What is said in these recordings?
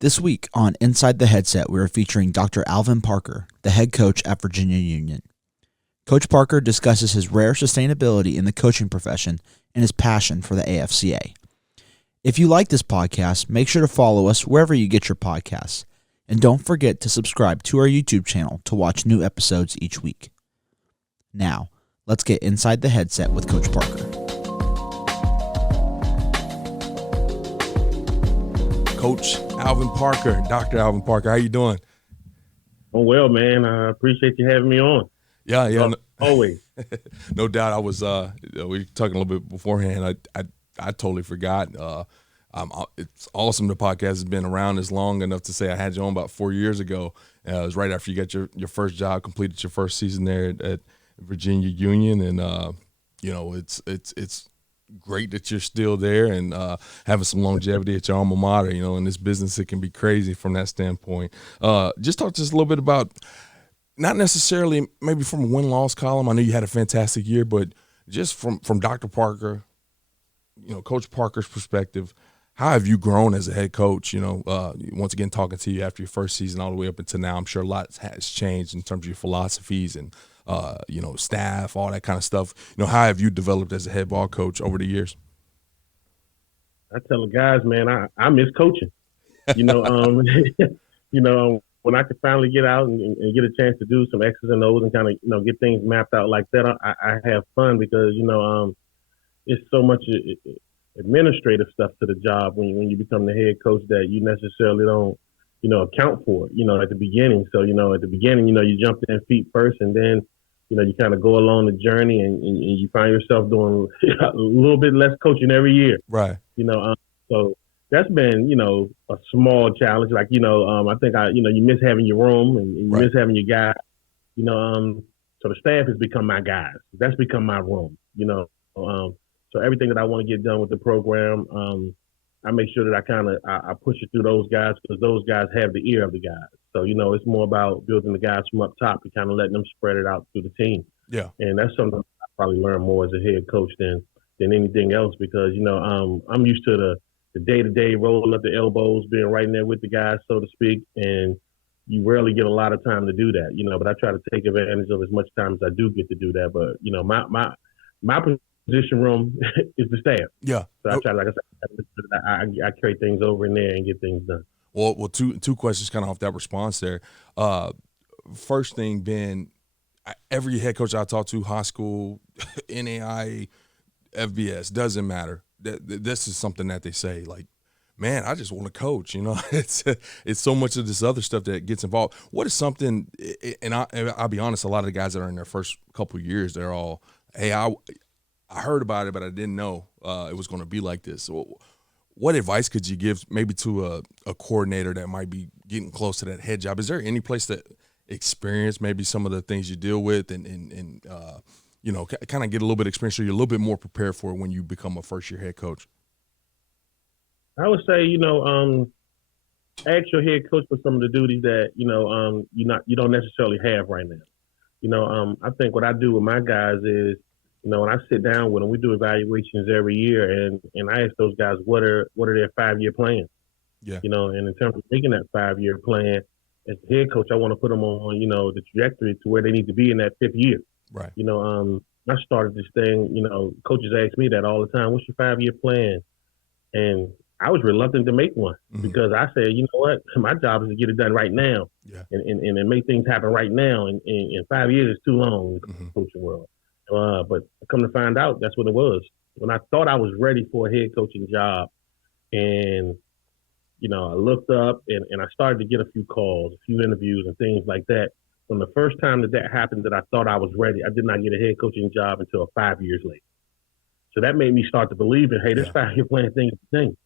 This week on Inside the Headset, we are featuring Dr. Alvin Parker, the head coach at Virginia Union. Coach Parker discusses his rare sustainability in the coaching profession and his passion for the AFCA. If you like this podcast, make sure to follow us wherever you get your podcasts. And don't forget to subscribe to our YouTube channel to watch new episodes each week. Now, let's get inside the headset with Coach Parker. Coach Alvin Parker, Dr. Alvin Parker, how you doing? Oh, well, man, I appreciate you having me on. Yeah. Always. No doubt. I was, we were talking a little bit beforehand. I totally forgot. It's awesome the podcast has been around as long enough to say I had you on about 4 years ago. It was right after you got your first job, completed your first season there at Virginia Union. And, it's great that you're still there and having some longevity at your alma mater. In this business, it can be crazy from that standpoint. Just talk to us a little bit about, not necessarily maybe from a win-loss column. I know you had a fantastic year, but just from Dr. Parker, Coach Parker's perspective, how have you grown as a head coach? Once again, talking to you after your first season all the way up until now, I'm sure a lot has changed in terms of your philosophies and staff, all that kind of stuff. How have you developed as a head ball coach over the years? I tell the guys, man, I miss coaching. When I could finally get out and get a chance to do some X's and O's and kind of, get things mapped out like that, I have fun because, it's so much administrative stuff to the job when you become the head coach that you necessarily don't, account for it, at the beginning. So, at the beginning, you jump in feet first and then, you kind of go along the journey and you find yourself doing a little bit less coaching every year. Right. So that's been, a small challenge. Like, I think you miss having your room and you miss having your guys, so the staff has become my guys. That's become my room, so everything that I want to get done with the program, I make sure that I push it through those guys because those guys have the ear of the guys. So, it's more about building the guys from up top and kind of letting them spread it out through the team. Yeah. And that's something I probably learn more as a head coach than anything else because, I'm used to the day-to-day rolling up the elbows, being right in there with the guys, so to speak. And you rarely get a lot of time to do that, but I try to take advantage of as much time as I do get to do that. But, my position room is the staff. Yeah. So I try, like I said, I carry things over in there and get things done. Well, two questions kind of off that response there. First thing being, every head coach I talk to, high school, NAIA, FBS, doesn't matter. This is something that they say, like, man, I just want to coach. It's so much of this other stuff that gets involved. What is something, and I'll be honest, a lot of the guys that are in their first couple of years, they're all, hey, I heard about it, but I didn't know it was going to be like this. So what advice could you give maybe to a coordinator that might be getting close to that head job? Is there any place that experience maybe some of the things you deal with and kind of get a little bit of experience so you're a little bit more prepared for it when you become a first-year head coach? I would say, ask your head coach for some of the duties that, you don't necessarily have right now. I think what I do with my guys is, when I sit down with them, we do evaluations every year, and I ask those guys what are their 5-year plans. Yeah. And in terms of making that 5-year plan, as the head coach, I want to put them on, the trajectory to where they need to be in that 5th year. Right. I started this thing. Coaches ask me that all the time. What's your 5-year plan? And I was reluctant to make one because I said, you know what, my job is to get it done right now, and make things happen right now. And 5 years is too long in the coaching world. But come to find out, that's what it was. When I thought I was ready for a head coaching job, and I looked up and I started to get a few calls, a few interviews, and things like that. From the first time that happened, that I thought I was ready, I did not get a head coaching job until 5 years later. So that made me start to believe in, hey, this 5-year plan thing is the thing.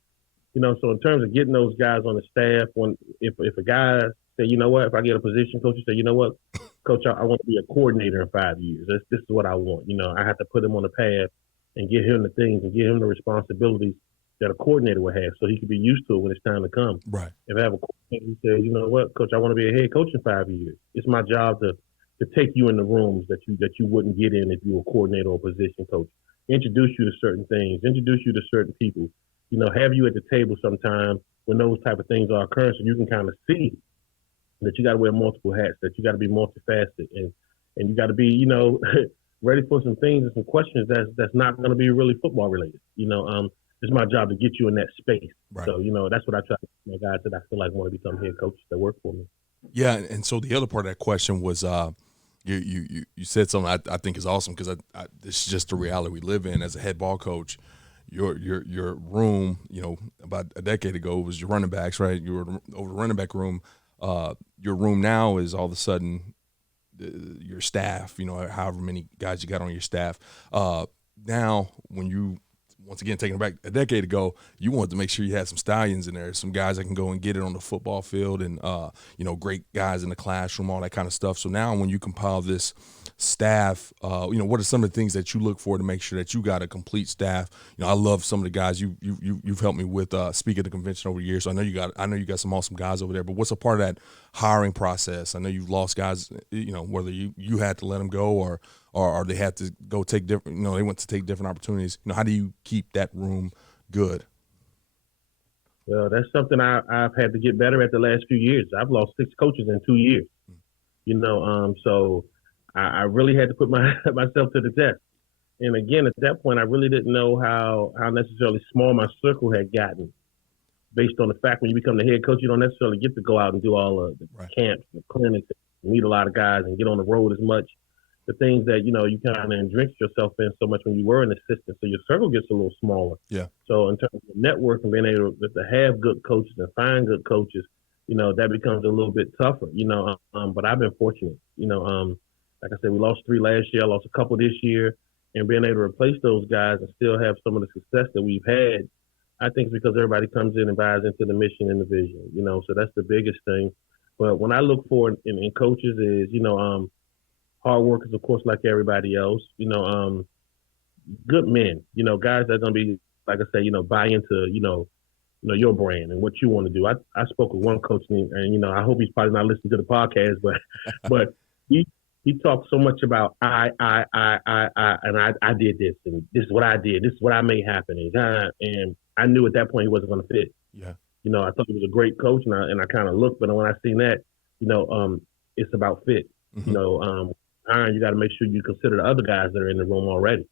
So in terms of getting those guys on the staff, if a guy say, you know what, if I get a position coach, you say, you know what, coach, I want to be a coordinator in 5 years. This is what I want. I have to put him on the path and give him the things and give him the responsibilities that a coordinator would have so he could be used to it when it's time to come. Right. If I have a coordinator who says, you know what, coach, I want to be a head coach in 5 years. It's my job to take you in the rooms that you wouldn't get in if you were a coordinator or position coach. Introduce you to certain things, introduce you to certain people, have you at the table sometime when those type of things are occurring, so you can kind of see that you got to wear multiple hats, that you got to be multifaceted, and you got to be, you know, ready for some things and some questions that's not going to be really football related. You know, it's my job to get you in that space. Right. So, you know, that's what I try to my guys that I feel like want to become head coaches that work for me. Yeah, and so the other part of that question was you said something I think is awesome, because this is just the reality we live in as a head ball coach. Your room, you know, about a decade ago was your running backs, right? You were over the running back room. Your room now is all of a sudden your staff, you know, however many guys you got on your staff. Now, when you, once again, taking it back a decade ago, you wanted to make sure you had some stallions in there, some guys that can go and get it on the football field, and, you know, great guys in the classroom, all that kind of stuff. So now when you compile this staff, you know, what are some of the things that you look for to make sure that you got a complete staff? You know, I love some of the guys you've helped me with speak at the convention over the years. So I know you got some awesome guys over there, but what's a part of that hiring process? I know you've lost guys, you know, whether you had to let them go or they had to go take different, you know, they went to take different opportunities. You know, how do you keep that room good? Well, that's something I've had to get better at the last few years. I've lost 6 coaches in 2 years. You know, so I really had to put myself to the test. And again, at that point, I really didn't know how necessarily small my circle had gotten, based on the fact when you become the head coach, you don't necessarily get to go out and do all of the camps, the clinics, meet a lot of guys and get on the road as much. The things that, you know, you kind of enriched yourself in so much when you were an assistant. So your circle gets a little smaller. Yeah. So in terms of networking, being able to have good coaches and find good coaches, you know, that becomes a little bit tougher, you know. But I've been fortunate, you know. Like I said, we lost 3 last year. I lost a couple this year. And being able to replace those guys and still have some of the success that we've had, I think it's because everybody comes in and buys into the mission and the vision, you know. So that's the biggest thing. But when I look for in coaches is, you know, hard workers, of course, like everybody else, you know, good men, you know, guys that are going to be, like I say, you know, buy into, you know, your brand and what you want to do. I spoke with one coach and, you know, I hope he's probably not listening to the podcast, but he talked so much about I, and I did this, and this is what I did. This is what I made happen. And I knew at that point he wasn't going to fit. Yeah. You know, I thought he was a great coach, and I kind of looked, but when I seen that, you know, it's about fit. Mm-hmm. You know, you got to make sure you consider the other guys that are in the room already.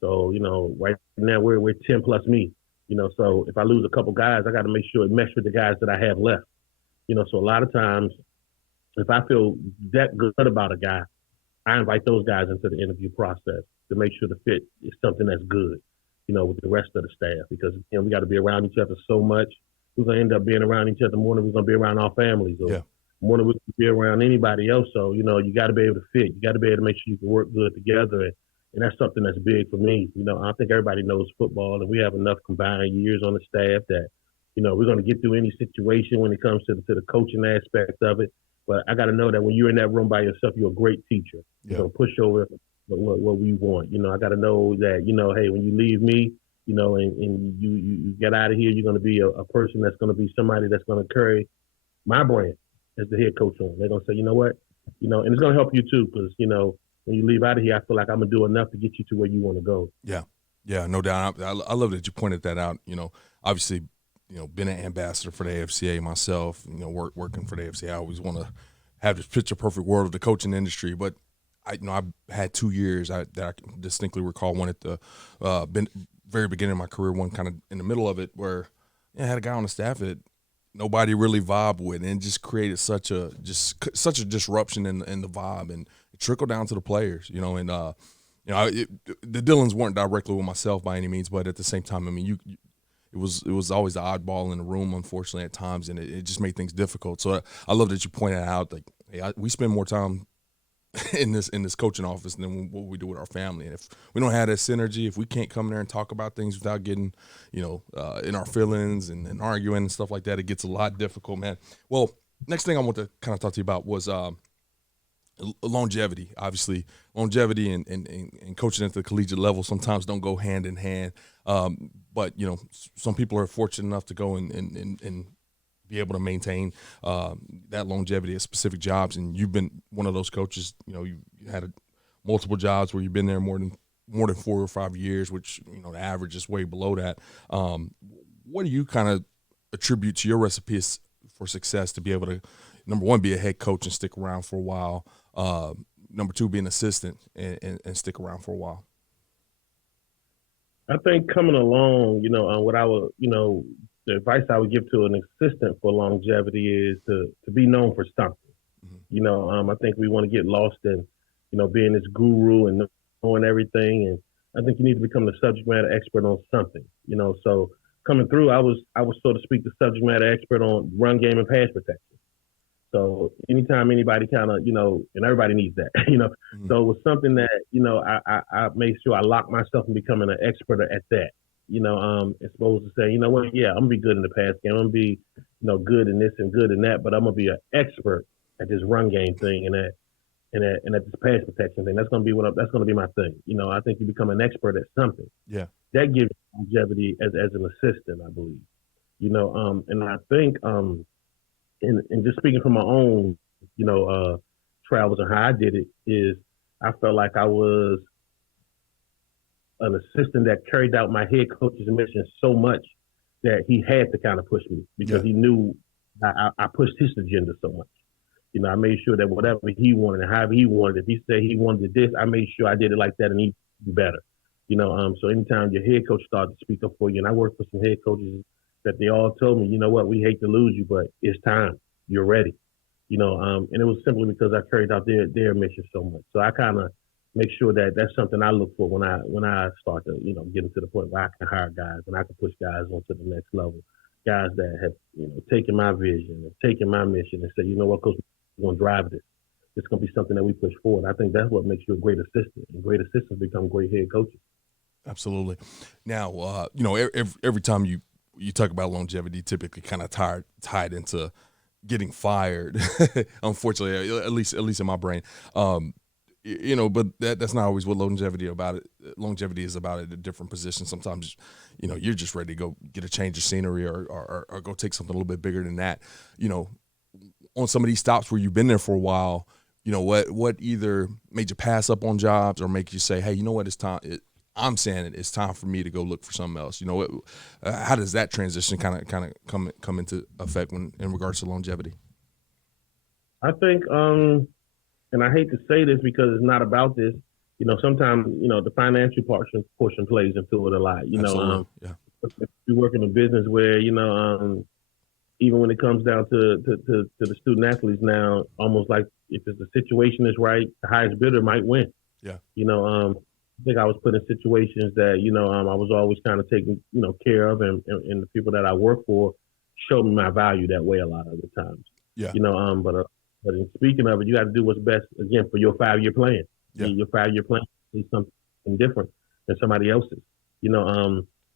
So, you know, right now we're 10 plus me. You know, so if I lose a couple guys, I got to make sure it meshes with the guys that I have left. You know, so a lot of times, if I feel that good about a guy, I invite those guys into the interview process to make sure the fit is something that's good, you know, with the rest of the staff, because, you know, we got to be around each other so much. We're going to end up being around each other more than we're going to be around our families, or more than we're going to be around anybody else. So, you know, you got to be able to fit. You got to be able to make sure you can work good together. And that's something that's big for me. You know, I think everybody knows football, and we have enough combined years on the staff that, you know, we're going to get through any situation when it comes to the coaching aspect of it. But I got to know that when you're in that room by yourself, you're a great teacher. You're going to push over what we want. You know, I got to know that, you know, hey, when you leave me, you know, and you get out of here, you're going to be a person that's going to be somebody that's going to carry my brand as the head coach on. They're going to say, you know what, you know, and it's going to help you too, because, you know, when you leave out of here, I feel like I'm going to do enough to get you to where you want to go. Yeah. Yeah, no doubt. I love that you pointed that out. You know, obviously, you know, been an ambassador for the AFCA myself, you know, working for the AFCA. I always want to have this picture perfect world of the coaching industry, but I've had 2 years that I can distinctly recall. One at the very beginning of my career, one kind of in the middle of it, where I had a guy on the staff that nobody really vibed with, and it just created such a disruption in the vibe, and it trickled down to the players, you know. And the Dylans weren't directly with myself by any means, but at the same time, I mean, it was always the oddball in the room, unfortunately, at times, and it just made things difficult. So I love that you pointed out, like, hey, we spend more time in this coaching office than what we do with our family. And if we don't have that synergy, if we can't come there and talk about things without getting, you know, in our feelings and arguing and stuff like that, it gets a lot difficult, man. Well, next thing I want to kind of talk to you about was longevity. Obviously, longevity and coaching at the collegiate level sometimes don't go hand in hand. But, you know, some people are fortunate enough to go and be able to maintain that longevity at specific jobs. And you've been one of those coaches. You know, you had multiple jobs where you've been there more than 4 or 5 years, which, you know, the average is way below that. What do you kind of attribute to your recipes for success to be able to, number one, be a head coach and stick around for a while. Number two, be an assistant and stick around for a while? I think coming along, what I would, the advice I would give to an assistant for longevity is to be known for something. I think we want to get lost in, being this guru and knowing everything. And I think you need to become the subject matter expert on something, So coming through, I was, so to speak, the subject matter expert on run game and pass protection. So anytime anybody kind of, and everybody needs that, So it was something that, I made sure I locked myself in becoming an expert at that. As opposed to saying, I'm going to be good in the pass game. I'm going to be, good in this and good in that, but I'm going to be an expert at this run game thing and at this pass protection thing. That's going to be that's going to be my thing. I think you become an expert at something. Yeah. That gives you longevity as an assistant, I believe. And I think, and just speaking from my own, travels and how I did it is I felt like I was an assistant that carried out my head coach's mission so much that he had to kind of push me because he knew I pushed his agenda so much. I made sure that whatever he wanted and however he wanted, if he said he wanted this, I made sure I did it like that and he'd be better. So anytime your head coach started to speak up for you, and I worked for some head coaches that they all told me, we hate to lose you, but it's time. You're ready. And it was simply because I carried out their mission so much. So I kind of make sure that that's something I look for when I start to, get to the point where I can hire guys and I can push guys onto the next level. Guys that have, taken my vision and taken my mission and say, Coach, we're going to drive this. It's going to be something that we push forward. I think that's what makes you a great assistant, and great assistants become great head coaches. Absolutely. Now, every time you talk about longevity, typically kind of tied into getting fired. Unfortunately, at least in my brain, but that's not always what longevity is about at a different position. Sometimes, you're just ready to go get a change of scenery or go take something a little bit bigger than that. On some of these stops where you've been there for a while, what either made you pass up on jobs or make you say, hey, it's time. I'm saying it's time for me to go look for something else. How does that transition kind of come into effect in regards to longevity? I think, and I hate to say this because it's not about this. Sometimes the financial portion plays into it a lot. We work in a business where even when it comes down to the student athletes now, almost like if the situation is right, the highest bidder might win. Yeah. I think I was put in situations that, I was always kind of taken, care of and the people that I work for showed me my value that way a lot of the times. Yeah. But in speaking of it, you got to do what's best, again, for your 5-year plan. Yeah. Your 5-year plan is something different than somebody else's,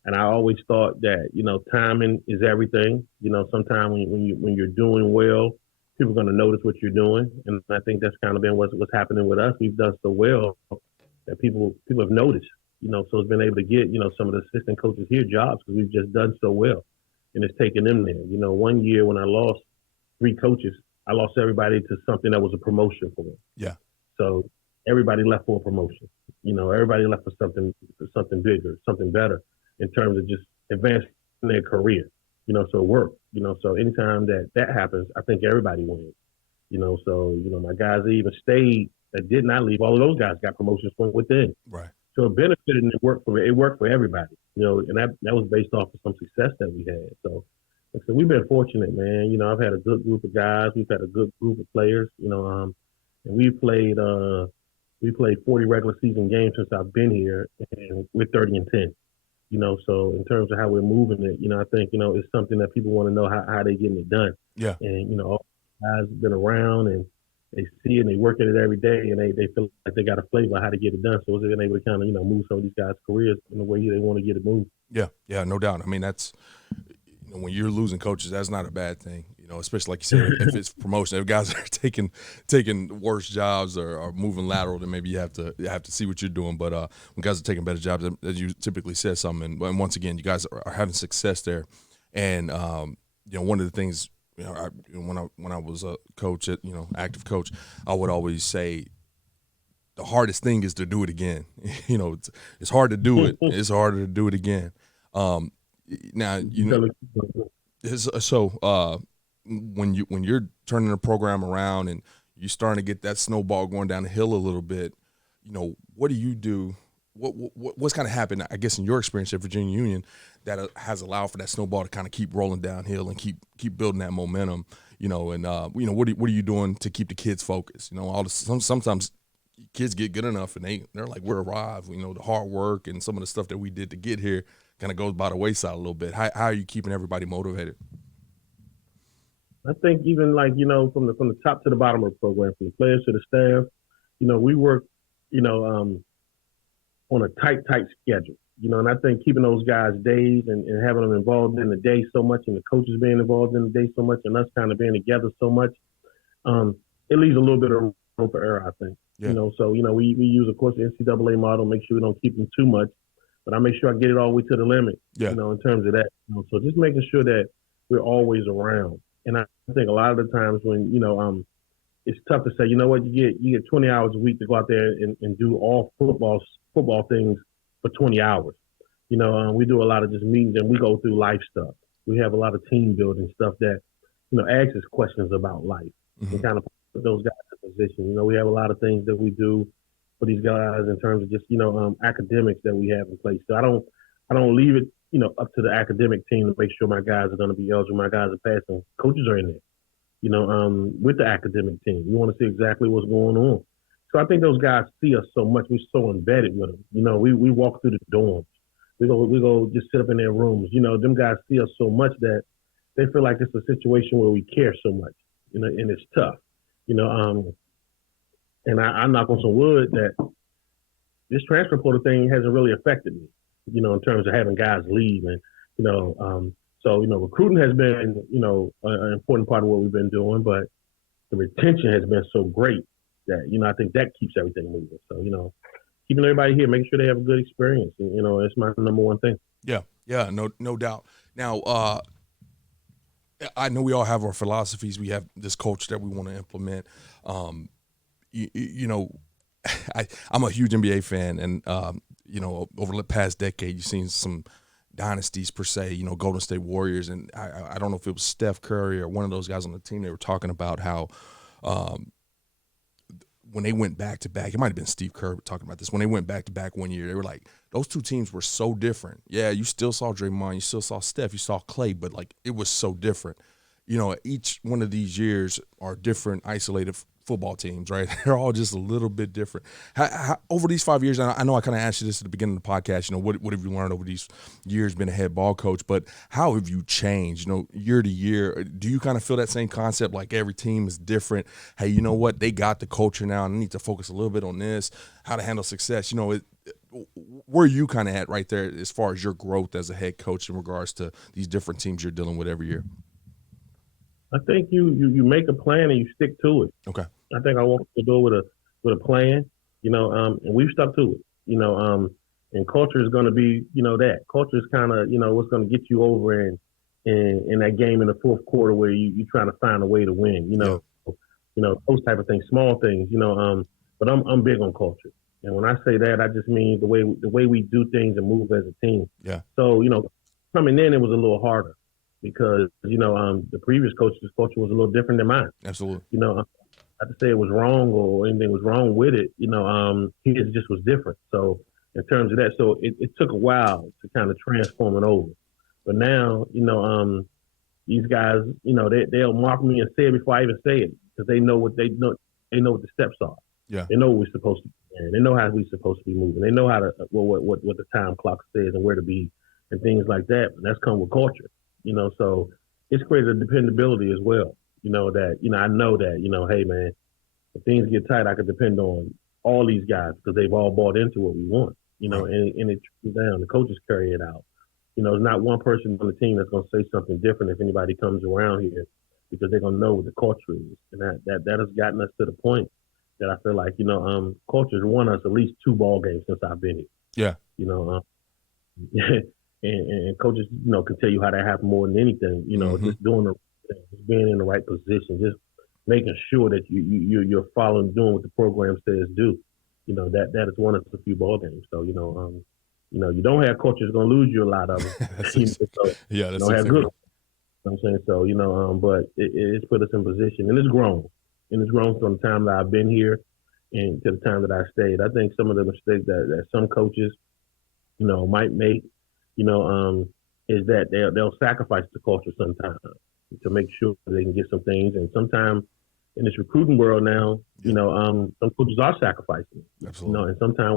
and I always thought that, timing is everything. Sometimes when you're doing well, people are going to notice what you're doing. And I think that's kind of been what's happening with us. We've done so well that people have noticed, so it's been able to get, some of the assistant coaches here jobs because we've just done so well. And it's taken them there. One year when I lost 3 coaches, I lost everybody to something that was a promotion for them. Yeah. So everybody left for a promotion. Everybody left for something bigger, something better in terms of just advancing their career. So work. So anytime that happens, I think everybody wins. So my guys that even stayed that did not leave, all of those guys got promotions from within. Right. So it benefited and it worked for everybody. And that was based off of some success that we had. So we've been fortunate, man. I've had a good group of guys. We've had a good group of players. And we played 40 regular season games since I've been here, and we're 30-10. So in terms of how we're moving it, I think, it's something that people want to know how they getting it done. Yeah. And, all guys have been around and they see it and they work at it every day and they feel like they got a flavor of how to get it done. So it's been able to kind of, move some of these guys' careers in the way they want to get it moved. Yeah. Yeah, no doubt. I mean, that's, when you're losing coaches, that's not a bad thing. Especially like you said, if it's promotion, if guys are taking worse jobs or moving lateral, then maybe you have to see what you're doing. But when guys are taking better jobs, as you typically said something, and once again, you guys are having success there. And one of the things, when I was a coach at active coach, I would always say the hardest thing is to do it again. It's hard to do it. It's harder to do it again. Now So when you're turning the program around and you're starting to get that snowball going down the hill a little bit, what do you do? What's kind of happened, I guess, in your experience at Virginia Union that has allowed for that snowball to kind of keep rolling downhill and keep building that momentum? What are you doing to keep the kids focused? Sometimes kids get good enough and they're like, we're arrived. The hard work and some of the stuff that we did to get here kind of goes by the wayside a little bit. How are you keeping everybody motivated? I think even from the top to the bottom of the program, from the players to the staff, we work, on a tight schedule, and I think keeping those guys days and having them involved in the day so much and the coaches being involved in the day so much and us kind of being together so much, it leaves a little bit of room for error, I think. Yeah. So we use, of course, the NCAA model, make sure we don't keep them too much, but I make sure I get it all the way to the limit, yeah. In terms of that. So just making sure that we're always around. And I think a lot of the times when, it's tough to say, you get 20 hours a week to go out there and do all football things for 20 hours. We do a lot of just meetings and we go through life stuff. We have a lot of team building stuff that, asks us questions about life and kind of put those guys in position. We have a lot of things that we do for these guys in terms of just, academics that we have in place. So I don't leave it, up to the academic team to make sure my guys are going to be eligible, my guys are passing. Coaches are in there, with the academic team. We want to see exactly what's going on. So I think those guys see us so much. We're so embedded with them. We walk through the dorms. We go just sit up in their rooms. Them guys see us so much that they feel like it's a situation where we care so much, and it's tough. And I knock on some wood that this transfer portal thing hasn't really affected me, in terms of having guys leave. And, so recruiting has been, an important part of what we've been doing, but the retention has been so great that, I think that keeps everything moving. So, keeping everybody here, making sure they have a good experience. And, it's my number one thing. Yeah, no doubt. Now, I know we all have our philosophies. We have this culture that we want to implement. I'm a huge NBA fan, and, over the past decade, you've seen some dynasties per se, Golden State Warriors, and I don't know if it was Steph Curry or one of those guys on the team, they were talking about how when they went back-to-back, it might have been Steve Kerr talking about this, when they went back-to-back one year, they were like, those two teams were so different. Yeah, you still saw Draymond, you still saw Steph, you saw Clay, but, it was so different. Each one of these years are different isolated football teams, right? They're all just a little bit different. How, over these 5 years, I know I kind of asked you this at the beginning of the podcast, what have you learned over these years being a head ball coach, but how have you changed, year to year? Do you kind of feel that same concept, like every team is different? Hey, you know what? They got the culture now and they need to focus a little bit on this, how to handle success. Where are you kind of at right there as far as your growth as a head coach in regards to these different teams you're dealing with every year? I think you make a plan and you stick to it. Okay. I think I walked the door with a plan, and we've stuck to it, and culture is going to be, that culture is kind of, what's going to get you over in that game in the fourth quarter where you're trying to find a way to win, those type of things, small things, but I'm big on culture. And when I say that, I just mean the way we do things and move as a team. Yeah. So, coming in, it was a little harder because, the previous coach's culture was a little different than mine. Absolutely. Not to say it was wrong or anything was wrong with it, his just was different. So in terms of that, so it took a while to kind of transform it over. But now, these guys, they'll mark me and say it before I even say it because they know what they know what the steps are. Yeah. They know what we're supposed to be doing. They know how we're supposed to be moving. They know how to what the time clock says and where to be and things like that. And that's come with culture, So it's created a dependability as well. I know that, hey, man, if things get tight, I can depend on all these guys because they've all bought into what we want, Right. and it trickles down. The coaches carry it out. There's not one person on the team that's going to say something different if anybody comes around here because they're going to know what the culture is. And that has gotten us to the point that I feel like, culture's won us at least 2 ball games since I've been here. Yeah. And coaches, can tell you how that happened more than anything, just doing the being in the right position, just making sure that you're following, doing what the program says do. That has won us a few ball games. So, you don't have coaches going to lose you a lot of them. Yeah, that's have good. You know what I'm saying? So, but it's put us in position, and it's grown. And it's grown from the time that I've been here and to the time that I stayed. I think some of the mistakes that some coaches, might make, is that they'll sacrifice the culture sometimes to make sure they can get some things. And sometimes in this recruiting world now, some coaches are sacrificing. Absolutely. And sometimes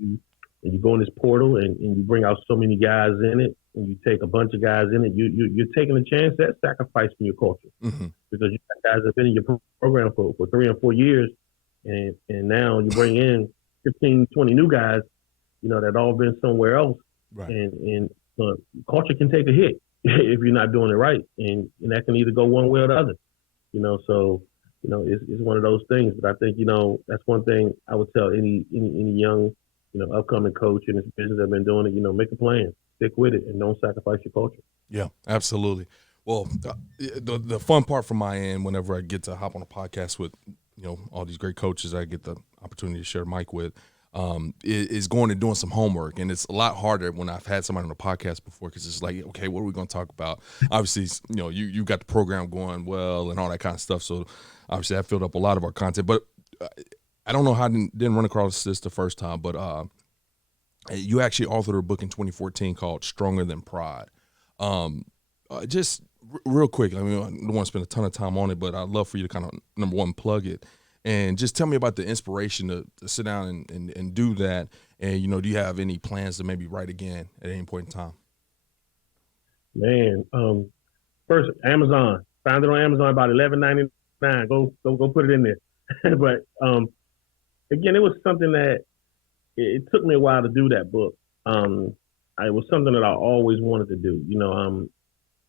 when you go in this portal and you bring out so many guys in it, and you take a bunch of guys in it, you're taking a chance at sacrificing your culture because you got guys that have been in your program for 3 or 4 years, and now you bring in 15, 20 new guys, that all been somewhere else, right. and culture can take a hit if you're not doing it right, and that can either go one way or the other, So it's one of those things. But I think that's one thing I would tell any young upcoming coach in this business that have been doing it. Make a plan, stick with it, and don't sacrifice your culture. Yeah, absolutely. Well, the fun part from my end, whenever I get to hop on a podcast with all these great coaches, I get the opportunity to share mic with. Is going and doing some homework, and it's a lot harder when I've had somebody on the podcast before because it's like, okay, what are we going to talk about? Obviously, you got the program going well and all that kind of stuff, so obviously that filled up a lot of our content. But I don't know how I didn't run across this the first time, but you actually authored a book in 2014 called Stronger Than Pride. Just real quick, I don't want to spend a ton of time on it, but I'd love for you to kind of, number one, plug it. And just tell me about the inspiration to sit down and do that. And, do you have any plans to maybe write again at any point in time? Man, first, Amazon. Found it on Amazon about $11.99. Go put it in there. But, again, it was something that it took me a while to do that book. It was something that I always wanted to do.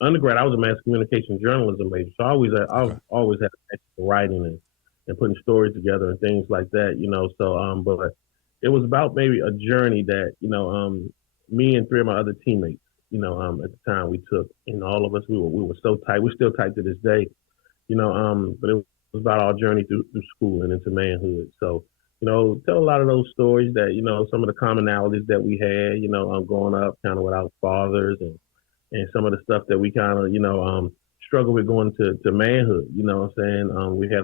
Undergrad, I was a mass communication journalism major. So I always had a passion for writing and putting stories together and things like that, So, but it was about maybe a journey that, me and 3 of my other teammates, at the time we took, all of us, we were so tight. We're still tight to this day, but it was about our journey through school and into manhood. So, tell a lot of those stories that, some of the commonalities that we had, growing up kind of without fathers and some of the stuff that we kind of, struggle with going to manhood, what I'm saying? We had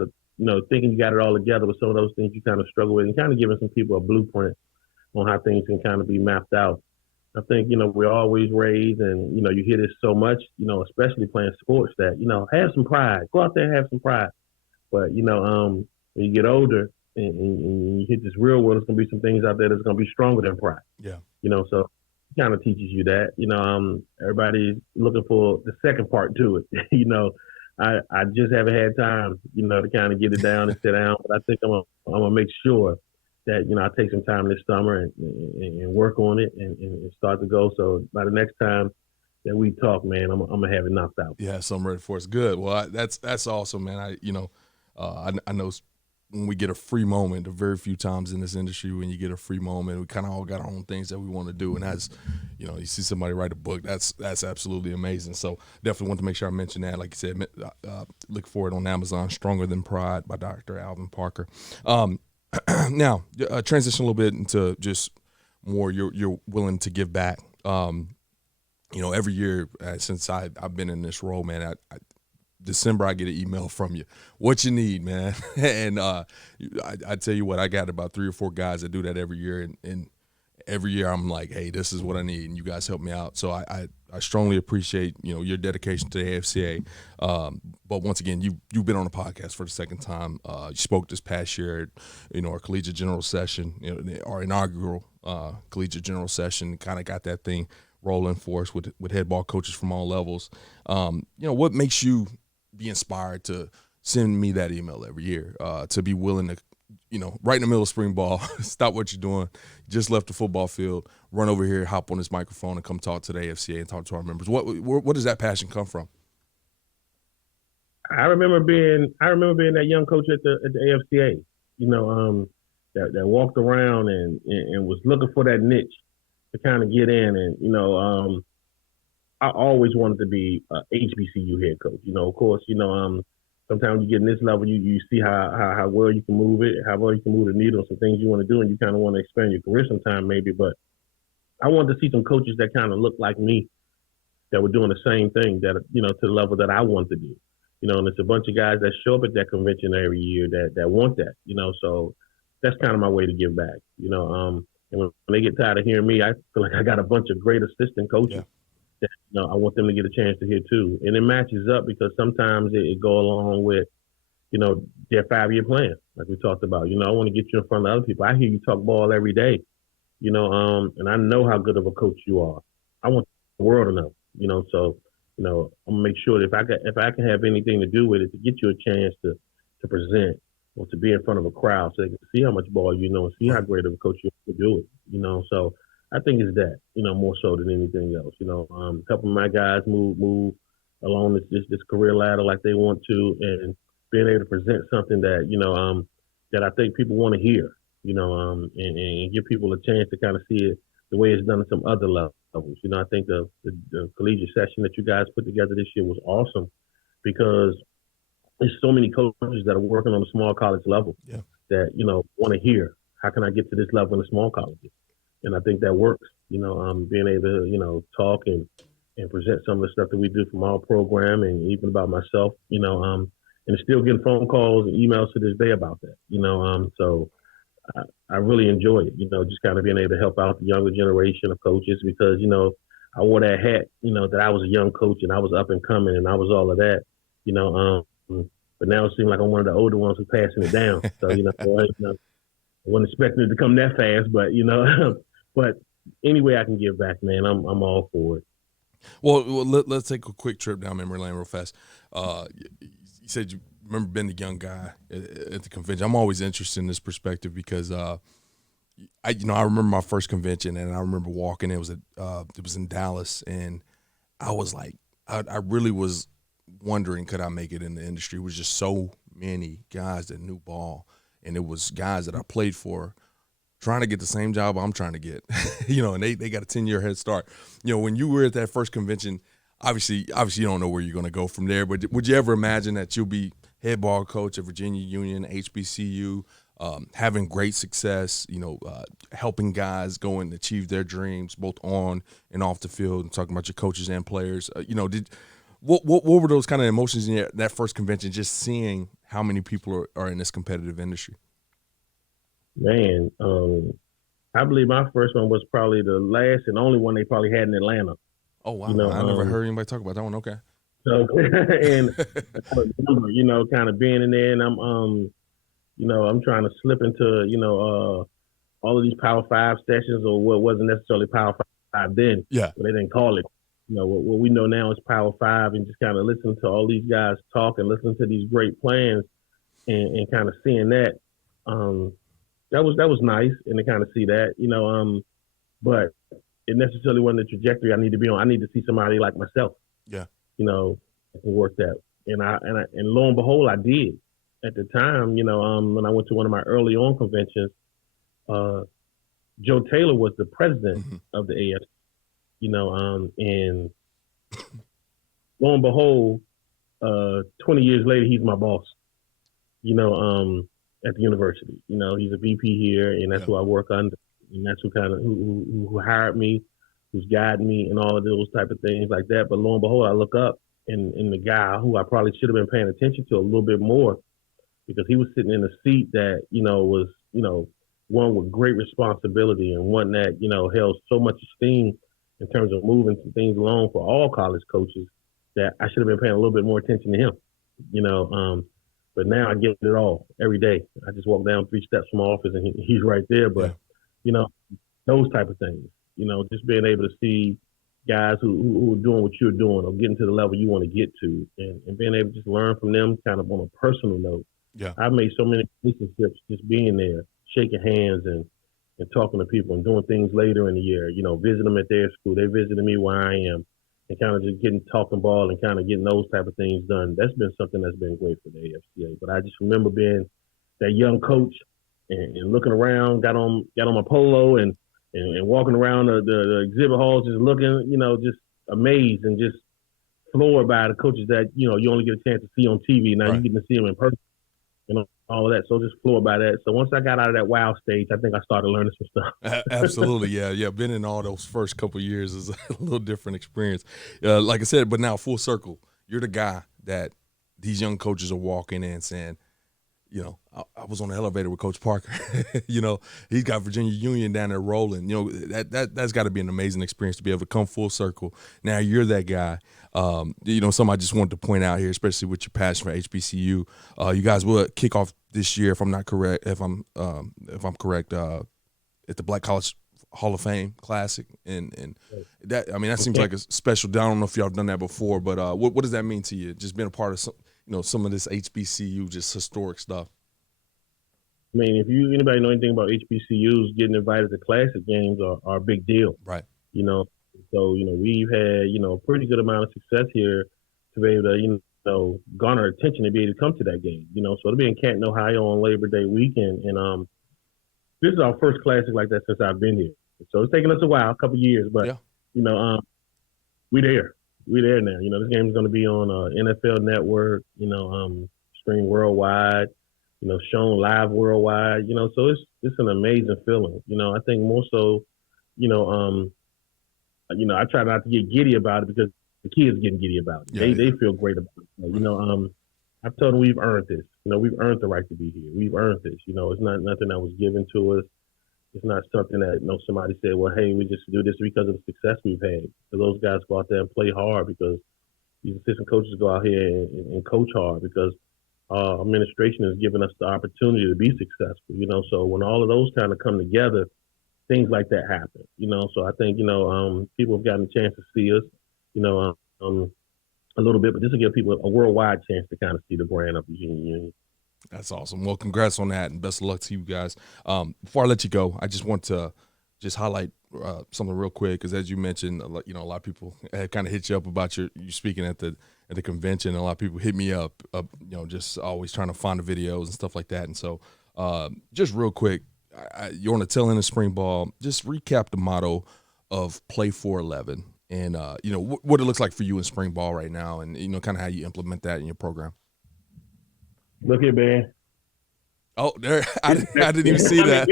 thinking you got it all together with some of those things you kind of struggle with and kind of giving some people a blueprint on how things can kind of be mapped out. I think, we're always raised and, you hear this so much, especially playing sports that, have some pride. Go out there and have some pride. But, when you get older and you hit this real world, there's going to be some things out there that's going to be stronger than pride. Yeah. So it kind of teaches you that, everybody's looking for the second part to it, I just haven't had time, to kind of get it down and sit down. But I think I'm gonna make sure that I take some time this summer and work on it and start to go. So by the next time that we talk, man, I'm gonna have it knocked out. Yeah, so I'm ready for it. Good. Well, that's awesome, man. I know when we get a free moment, the very few times in this industry when you get a free moment, we kind of all got our own things that we want to do, and that's, you see somebody write a book, that's absolutely amazing. So definitely want to make sure I mention that. Like you said, look for it on Amazon, Stronger Than Pride by Dr. Alvin Parker. Now, transition a little bit into just more you're willing to give back. Every year since I've been in this role, man, December, I get an email from you. What you need, man? And I tell you what, I got about 3 or 4 guys that do that every year, and every year I'm like, hey, this is what I need, and you guys help me out. So I strongly appreciate your dedication to the AFCA. But once again, you've been on the podcast for the second time. You spoke this past year at our collegiate general session, our inaugural collegiate general session. Kind of got that thing rolling for us with head ball coaches from all levels. What makes you be inspired to send me that email every year, to be willing to, right in the middle of spring ball, stop what you're doing, just left the football field, run over here, hop on this microphone and come talk to the AFCA and talk to our members. What does that passion come from? I remember being that young coach at the AFCA, that walked around and was looking for that niche to kind of get in. And, I always wanted to be a HBCU head coach. Of course, sometimes you get in this level, you see how well you can move it, how well you can move the needle, some things you want to do, and you kind of want to expand your career sometime maybe. But I wanted to see some coaches that kind of look like me, that were doing the same thing that, to the level that I want to do. And it's a bunch of guys that show up at that convention every year that want that, so that's kind of my way to give back, and when they get tired of hearing me, I feel like I got a bunch of great assistant coaches that, I want them to get a chance to hear too. And it matches up because sometimes it go along with, their 5-year plan, like we talked about. I want to get you in front of other people. I hear you talk ball every day, and I know how good of a coach you are. I want the world to know, so, I'm gonna make sure that if I can have anything to do with it, to get you a chance to present or to be in front of a crowd so they can see how much ball you know and see how great of a coach you are to do it, so I think it's that, more so than anything else. A couple of my guys move along this career ladder like they want to, and being able to present something that, that I think people want to hear, and give people a chance to kind of see it the way it's done at some other levels. I think the collegiate session that you guys put together this year was awesome because there's so many coaches that are working on the small college level that, want to hear, how can I get to this level in the small colleges? And I think that works, being able to, talk and present some of the stuff that we do from our program and even about myself, and still getting phone calls and emails to this day about that, so I really enjoy it, just kind of being able to help out the younger generation of coaches because, I wore that hat, that I was a young coach and I was up and coming and I was all of that, but now it seems like I'm one of the older ones who's passing it down. So, I wasn't expecting it to come that fast, but, but any way I can give back, man, I'm all for it. Well, let's take a quick trip down memory lane real fast. You said you remember being a young guy at the convention. I'm always interested in this perspective because I remember my first convention and I remember walking. It was in Dallas, and I was like, I really was wondering, could I make it in the industry? It was just so many guys that knew ball, and it was guys that I played for trying to get the same job I'm trying to get, and they got a 10-year head start. When you were at that first convention, obviously you don't know where you're going to go from there, but would you ever imagine that you'll be head ball coach at Virginia Union, HBCU, having great success, helping guys go and achieve their dreams both on and off the field, and talking about your coaches and players? What were those kind of emotions in that first convention, just seeing how many people are in this competitive industry? Man, I believe my first one was probably the last and only one they probably had in Atlanta. Oh, wow. I never heard anybody talk about that one. Okay. So, and I remember, kind of being in there, and I'm, I'm trying to slip into, all of these Power 5 sessions, or what wasn't necessarily Power 5 then. Yeah. But they didn't call it. What we know now is Power 5, and just kind of listen to all these guys talk and listen to these great plans and kind of seeing that. That was nice, and to kind of see that, but it necessarily wasn't the trajectory I need to be on. I need to see somebody like myself. Yeah. And work that. And lo and behold, I did. At the time, when I went to one of my early on conventions, Joe Taylor was the president of the AFCA, and lo and behold, 20 years later, he's my boss, at the university. He's a VP here, and that's who I work under, and that's who hired me, who's guided me, and all of those type of things like that. But lo and behold, I look up, and the guy who I probably should have been paying attention to a little bit more, because he was sitting in a seat that, was, one with great responsibility, and one that, held so much esteem in terms of moving some things along for all college coaches, that I should have been paying a little bit more attention to him, but now I get it all every day. I just walk down 3 steps from my office and he's right there. But, those type of things, just being able to see guys who are doing what you're doing or getting to the level you want to get to, and being able to just learn from them kind of on a personal note. Yeah. I've made so many relationships just being there, shaking hands and talking to people and doing things later in the year, visiting them at their school. They visited me where I am, and kind of just talking ball and kind of getting those type of things done. That's been something that's been great for the AFCA. But I just remember being that young coach and looking around, got on my polo and walking around the exhibit halls, just looking, just amazed and just floored by the coaches that, you only get a chance to see on TV. Now you get to see them in person. and all of that. So just floored by that. So once I got out of that wow stage, I think I started learning some stuff. Absolutely, yeah. Been in all those first couple of years is a little different experience. Like I said, but now full circle, you're the guy that these young coaches are walking in saying, you know, I was on the elevator with Coach Parker. You know, he's got Virginia Union down there rolling. You know, that's got to be an amazing experience to be able to come full circle. Now you're that guy. You know, something I just wanted to point out here, especially with your passion for HBCU. You guys will kick off this year, if I'm correct, at the Black College Hall of Fame Classic, and that, I mean, that seems like a special. I don't know if y'all have done that before, but what does that mean to you? Just being a part of some of this HBCU, just historic stuff. I mean, if anybody know anything about HBCUs, getting invited to classic games are a big deal. Right. You know, so, we've had, a pretty good amount of success here to be able to, garner attention to be able to come to that game. So it'll be in Canton, Ohio on Labor Day weekend. And this is our first classic like that since I've been here. So it's taken us a while, a couple of years, but, we there. We're there now. This game is going to be on NFL Network, streamed worldwide, shown live worldwide, so it's an amazing feeling. I think more so, I try not to get giddy about it because the kids getting giddy about it. Yeah, they feel great about it. I've told them we've earned this. We've earned the right to be here. We've earned this. It's not nothing that was given to us. It's not something that somebody said, well, hey, we just do this because of the success we've had. So those guys go out there and play hard because these assistant coaches go out here and coach hard because administration has given us the opportunity to be successful. So when all of those kind of come together, things like that happen. So I think people have gotten a chance to see us, a little bit, but this will give people a worldwide chance to kind of see the brand of Virginia Union. That's awesome. Well, congrats on that, and best of luck to you guys. Before I let you go, I just want to highlight something real quick because, as you mentioned, a lot of people kind of hit you up about you speaking at the convention. A lot of people hit me up, just always trying to find the videos and stuff like that. And so, just real quick, you're on the tail end of spring ball. Just recap the motto of Play for 11, and what it looks like for you in spring ball right now, and kind of how you implement that in your program. Look here, man. Oh, there! I didn't even see that.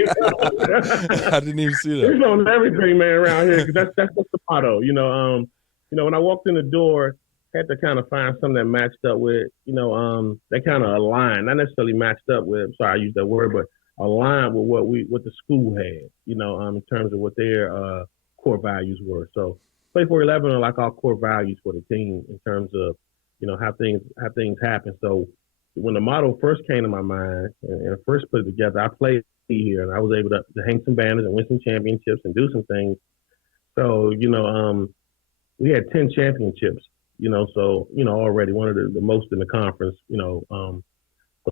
I didn't even see that. It's on everything, man, around here because that's the motto. When I walked in the door, had to kind of find something that matched up with, that kind of aligned, not necessarily matched up with. Sorry, I used that word, but aligned with what the school had. In terms of what their core values were. So, Play for 11 are like our core values for the team in terms of, how things happen. So, when the motto first came to my mind and I first put it together, I played here and I was able to hang some banners and win some championships and do some things. So, we had 10 championships, so, already one of the most in the conference, for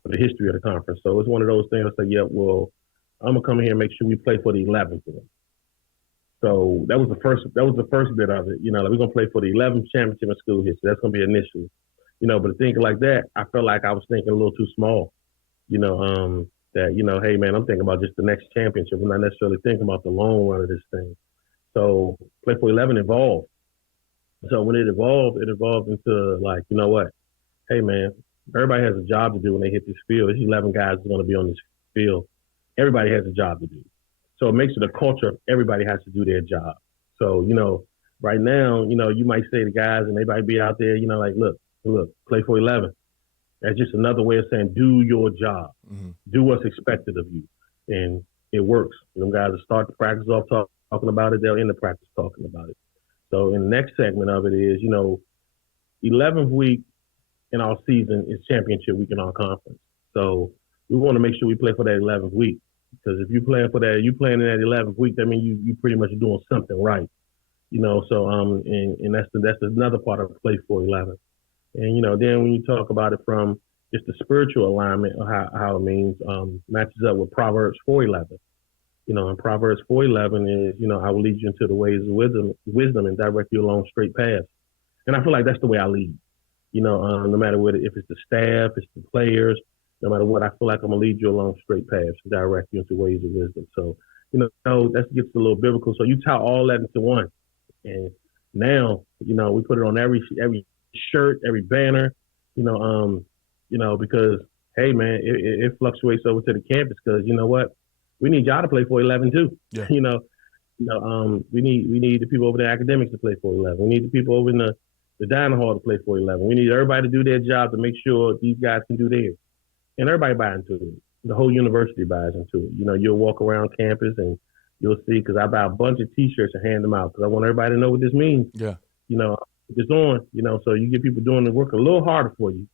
the history of the conference. So it's one of those things I say, yeah, well, I'm going to come here and make sure we play for the 11th one. So that was the first bit of it. We're going to play for the 11th championship in school history. That's going to be initial. But thinking like that, I felt like I was thinking a little too small, that, hey, man, I'm thinking about just the next championship. I'm not necessarily thinking about the long run of this thing. So Play for 11 evolved. So when it evolved into like, you know what? Hey, man, everybody has a job to do when they hit this field. There's 11 guys are going to be on this field. Everybody has a job to do. So it makes it a culture of everybody has to do their job. So, right now, you might say to guys and they might be out there, like, look, Play for 11. That's just another way of saying do your job. Mm-hmm. Do what's expected of you. And it works. Them guys will start the practice off talking about it. They'll end the practice talking about it. So in the next segment of it is, 11th week in our season is championship week in our conference. So we want to make sure we play for that 11th week. Because if you're playing for that, you playing in that 11th week, that means you pretty much doing something right. So and that's another part of Play for 11. And, then when you talk about it from just the spiritual alignment of how it means, matches up with Proverbs 4:11. And Proverbs 4:11 is, I will lead you into the ways of wisdom and direct you along straight paths. And I feel like that's the way I lead. No matter what, if it's the staff, it's the players, no matter what, I feel like I'm going to lead you along straight paths and direct you into ways of wisdom. So, that gets a little biblical. So you tie all that into one. And now, we put it on every shirt, every banner, because, hey, man, it fluctuates over to the campus because you know what? We need y'all to play 411 too. Yeah. We need the people over the academics to play 411. We need the people over in the dining hall to play 411. We need everybody to do their job to make sure these guys can do theirs. And everybody buys into it. The whole university buys into it. You'll walk around campus and you'll see, because I buy a bunch of T-shirts and hand them out because I want everybody to know what this means. Yeah. It's on, so you get people doing the work a little harder for you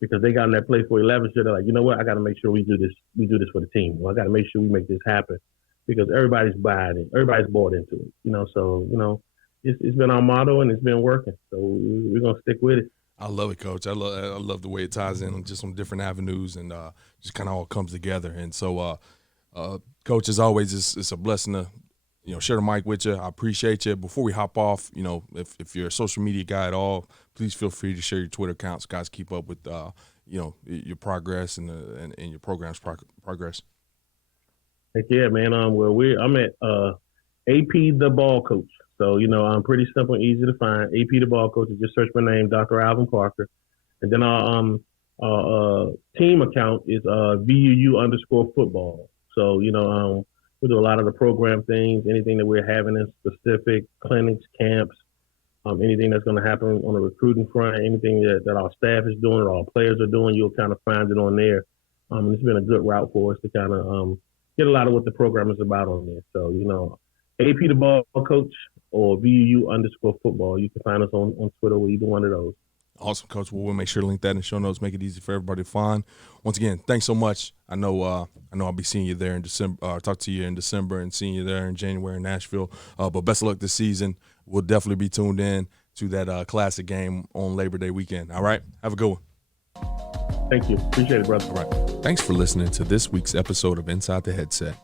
because they got in that play for 11 shirt. They're like, you know what? I got to make sure we do this. We do this for the team. Well, I got to make sure we make this happen because everybody's buying it. Everybody's bought into it. So, it's been our motto and it's been working. So we're going to stick with it. I love it, Coach. I love the way it ties in just on different avenues and just kind of all comes together. And so, Coach, as always, it's a blessing to share the mic with you. I appreciate you. Before we hop off, if you're a social media guy at all, please feel free to share your Twitter accounts. Guys, keep up with your progress and your program's progress. Heck yeah, man. I'm at AP the Ball Coach. So, I'm pretty simple and easy to find. AP the Ball Coach. Just search my name, Dr. Alvin Parker. And then our team account is VUU_football. So, we do a lot of the program things, anything that we're having in specific clinics, camps, anything that's going to happen on the recruiting front, anything that our staff is doing or our players are doing, you'll kind of find it on there. It's been a good route for us to kind of get a lot of what the program is about on there. So, AP the Ball Coach or VUU_football. You can find us on Twitter or either one of those. Awesome, Coach. Well, we'll make sure to link that in the show notes, make it easy for everybody to find. Once again, thanks so much. I know I'll be seeing you there in December. Talk to you in December and seeing you there in January in Nashville. But best of luck this season. We'll definitely be tuned in to that classic game on Labor Day weekend. All right? Have a good one. Thank you. Appreciate it, brother. All right. Thanks for listening to this week's episode of Inside the Headset.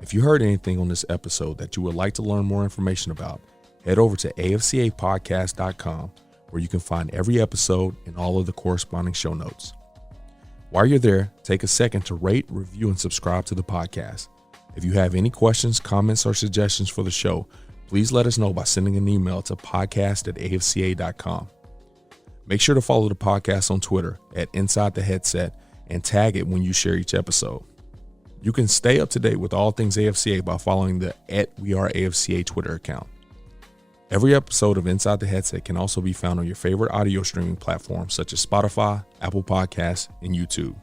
If you heard anything on this episode that you would like to learn more information about, head over to AFCApodcast.com, where you can find every episode and all of the corresponding show notes. While you're there, take a second to rate, review, and subscribe to the podcast. If you have any questions, comments, or suggestions for the show, please let us know by sending an email to podcast@afca.com. Make sure to follow the podcast on Twitter at Inside the Headset and tag it when you share each episode. You can stay up to date with all things AFCA by following the @WeAreAFCA Twitter account. Every episode of Inside the Headset can also be found on your favorite audio streaming platforms such as Spotify, Apple Podcasts, and YouTube.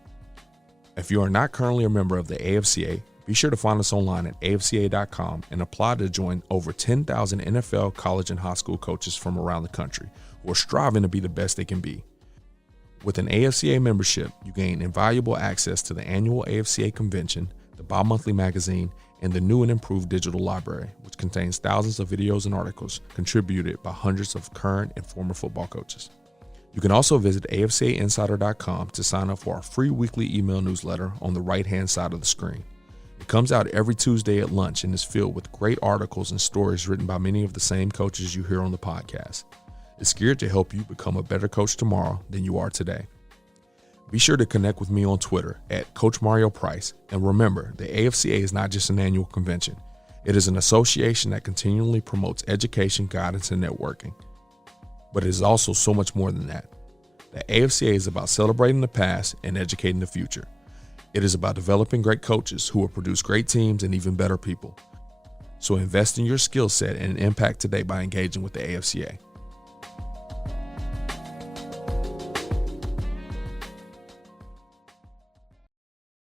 If you are not currently a member of the AFCA, be sure to find us online at afca.com and apply to join over 10,000 NFL, college, and high school coaches from around the country who are striving to be the best they can be. With an AFCA membership, you gain invaluable access to the annual AFCA convention, the bi-monthly magazine, and the new and improved digital library, which contains thousands of videos and articles contributed by hundreds of current and former football coaches. You can also visit AFCAinsider.com to sign up for our free weekly email newsletter on the right-hand side of the screen. It comes out every Tuesday at lunch and is filled with great articles and stories written by many of the same coaches you hear on the podcast. It's geared to help you become a better coach tomorrow than you are today. Be sure to connect with me on Twitter at Coach Mario Price. And remember, the AFCA is not just an annual convention. It is an association that continually promotes education, guidance, and networking. But it is also so much more than that. The AFCA is about celebrating the past and educating the future. It is about developing great coaches who will produce great teams and even better people. So invest in your skill set and impact today by engaging with the AFCA.